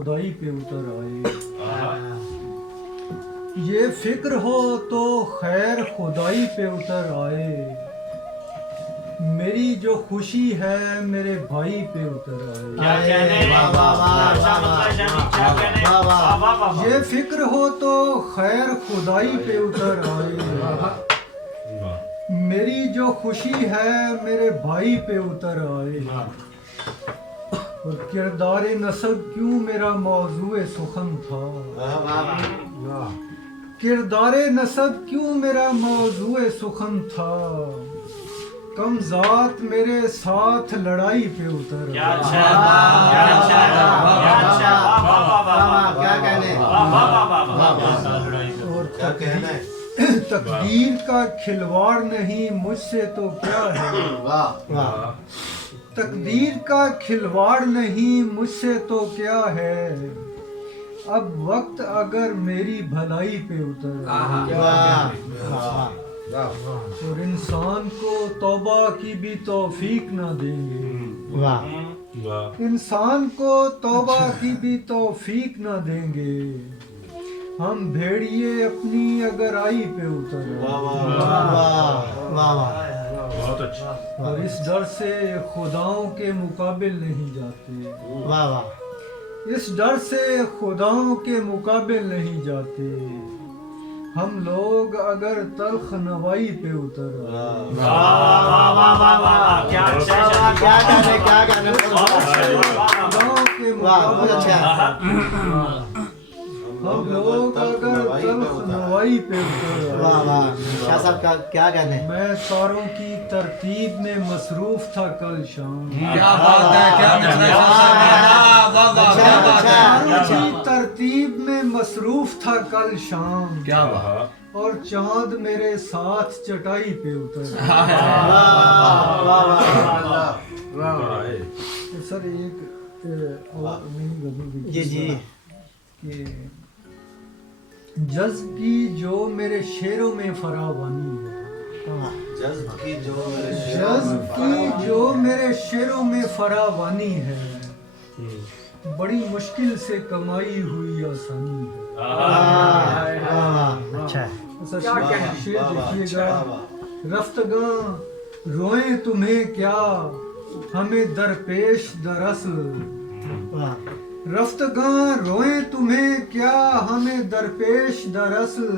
खुदाई पे उतर आए। ये फिक्र हो तो खैर खुदाई पे उतर आए, मेरी जो खुशी है मेरे भाई पे उतर आए। ये फिक्र हो तो खैर खुदाई पे उतर आए, मेरी जो खुशी है मेरे भाई पे उतर आए। और किरदार नसब क्यों मेरा मौजूए सुखन था, किरदार नसब क्यों मेरा मौजूए सुखन था, कम जात मेरे साथ लड़ाई पे उतर आए। तकदीर का खिलवाड़ नहीं मुझसे तो क्या है, तकदीर का खिलवाड़ नहीं मुझसे तो क्या है, अब वक्त अगर मेरी भलाई पे उतर और इंसान को तौबा की भी तौफीक ना देंगे, इंसान को तौबा की भी तौफीक ना देंगे, हम भेड़िए अपनी अगराई पे उतर बहुत अच्छा। और इस डर से खुदाओं के मुकाबिल नहीं जाते, इस डर से खुदाओं के मुकाबिल नहीं जाते, हम लोग अगर तल्ख नवाई पे उतर खुदाओं के मुकाबिल हम लोग अगर तल्ख नवाई पे शाह साहब का क्या कहने। मैं तारों की तरतीब में मसरूफ था कल शाम, क्या बात है, क्या तारों की तरतीब में मसरूफ था कल शाम, क्या बात। और चांद मेरे साथ चटाई पे उतर। सर एक जी जी कि जज्ब की जो मेरे शेरों में फरावानी है, जज्ब की जो मेरे शेरों में फरावानी है, बड़ी मुश्किल से कमाई हुई आसानी है। अच्छा शेर देखिएगा, रफ्तगां रोए तुम्हें क्या हमें दरपेश दरअसल, रफ्तगां रोए तुम्हें क्या हमें दरपेश दरअसल,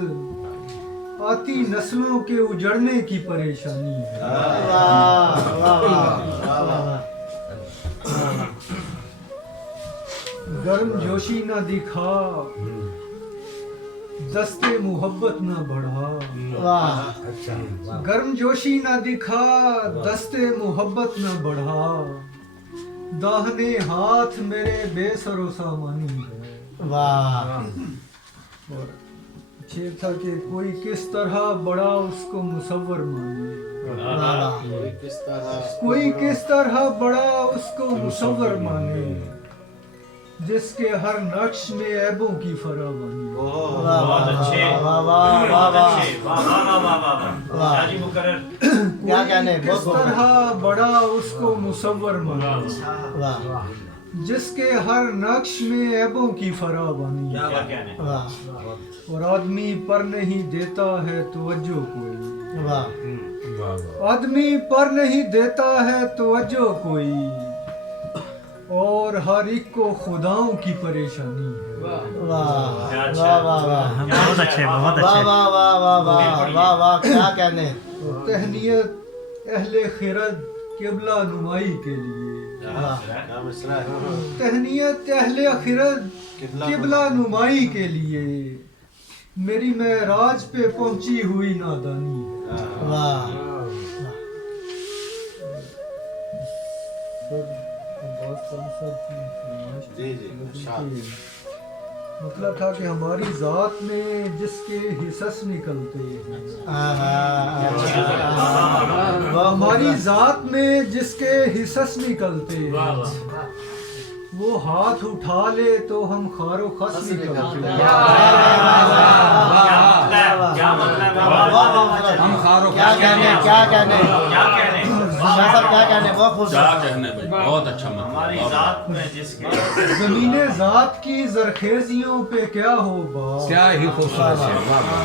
आती नस्लों के उजड़ने की परेशानी है। गर्म जोशी न दिखा दस्ते मोहब्बत न बढ़ा, गर्म जोशी न दिखा दस्ते मोहब्बत न बढ़ा, दाहने हाथ मेरे बेसरो सामानी है। और शेर था कि कोई किस तरह बड़ा उसको मुसव्वर माने, कोई किस तरह बड़ा उसको मुसव्वर माने, जिसके हर नक्श में ऐबों की फरावानी। बहुत अच्छे, बहुत अच्छे, शाजी मुकर्रर। क्या कहने। किस तरह बड़ा उसको मुसव्वर माने, जिसके हर नक्श में ऐबों की फरावानी। क्या कहने। और आदमी पर नहीं देता है तवज्जो कोई, आदमी पर नहीं देता है तवज्जो कोई, और हर एक को खुदाओं की परेशानी है। बहुत अच्छे, बहुत अच्छे। वाह वाह वाह वाह वाह वाह, क्या कहने। तहनियत अहले खिरद किबला नुमाई के लिए, तहनियत अहले खिरद किबला नुमाई के लिए, मेरी महराज पे पहुंची हुई नादानी है। वाह मतलब था कि हमारी जात में जिसके हिस्स निकलते हैं, हमारी जात में जिसके हिस्स निकलते हैं, वो हाथ उठा ले तो हम खारो खस निकलते हैं। हम खारो क्या कहने। शाह साहब क्या कहने, बहुत खुश क्या कहने भाई, बहुत अच्छा हमारी मतलब जात में जिसके ज़मीने ज़ात की ज़रखेज़ियों पे क्या हो बात, क्या ही खूबसूरत है, वाह वाह।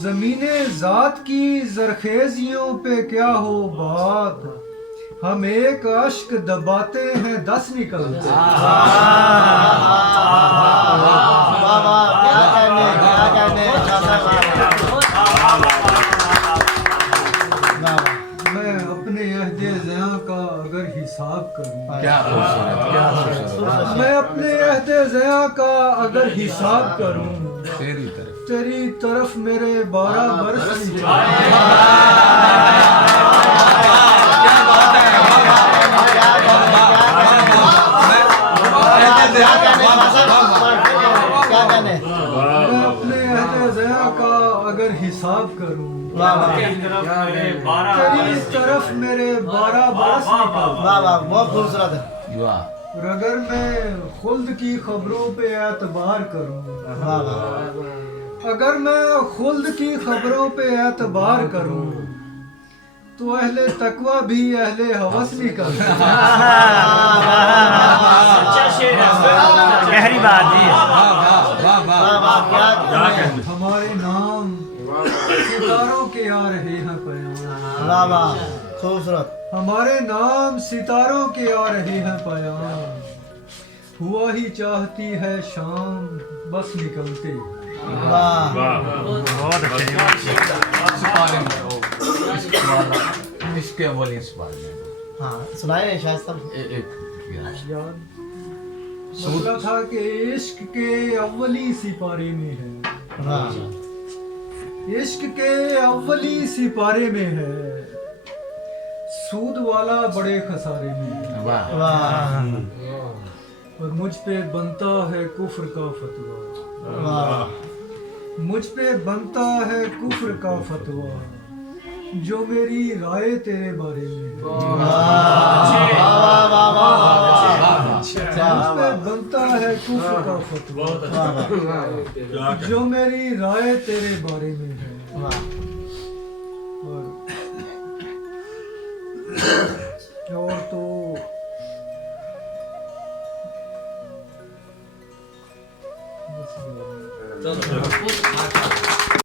ज़मीने ज़ात की ज़रखेज़ियों पे क्या हो बात, हम एक अश्क दबाते हैं 10 निकलते। क्या कहने शाह साहब, मैं अपने अहदे ज़ियां का अगर हिसाब करूं, क्या खूबसूरत, क्या खूबसूरत, मैं अपने अहदे ज़ियां का अगर हिसाब करूं, तेरी तरफ मेरे 12 बरस क्या कहने, मैं अपने अहदे ज़ियां का अगर हिसाब करूं, तेरी तरफ मेरे 12 बरस निकल। वाह वाह, बहुत खूबसूरत है, और अगर मैं खुल्द की खबरों पे एतबार करूं, वाह वाह, अगर मैं खुल्द की खबरों पे एतबार करूं, तो अहले तकवा भी अहले हवस निकल। सच्चा शेर है, गहरी बात जी, वाह वाह, क्या कहने, हमारे नाम सितारों के आ रहे हैं पयाम, वाह वाह, खूबसूरत, हमारे नाम सितारों के आ रहे हैं पयाम, हुआ ही चाहती है शाम बस निकलते। वाह, बहुत इसके अव्वल इस बार में हाँ सुनाए शाह साहब, याद मसला था कि इश्क के अव्वली सिपारे में है, वाह इश्क के अव्वली सिपारे में है, सूद वाला बड़े खसारे में है, वाह वाह और मुझ पे बनता है कुफ्र का फतवा, वाह, मुझ पे बनता है कुफ्र का फतवा, जो मेरी राय तेरे बारे में है, वाह वाह वाह, मुझ पे बनता है कुफ्र का फतवा, जो मेरी राय तेरे बारे में है, वाह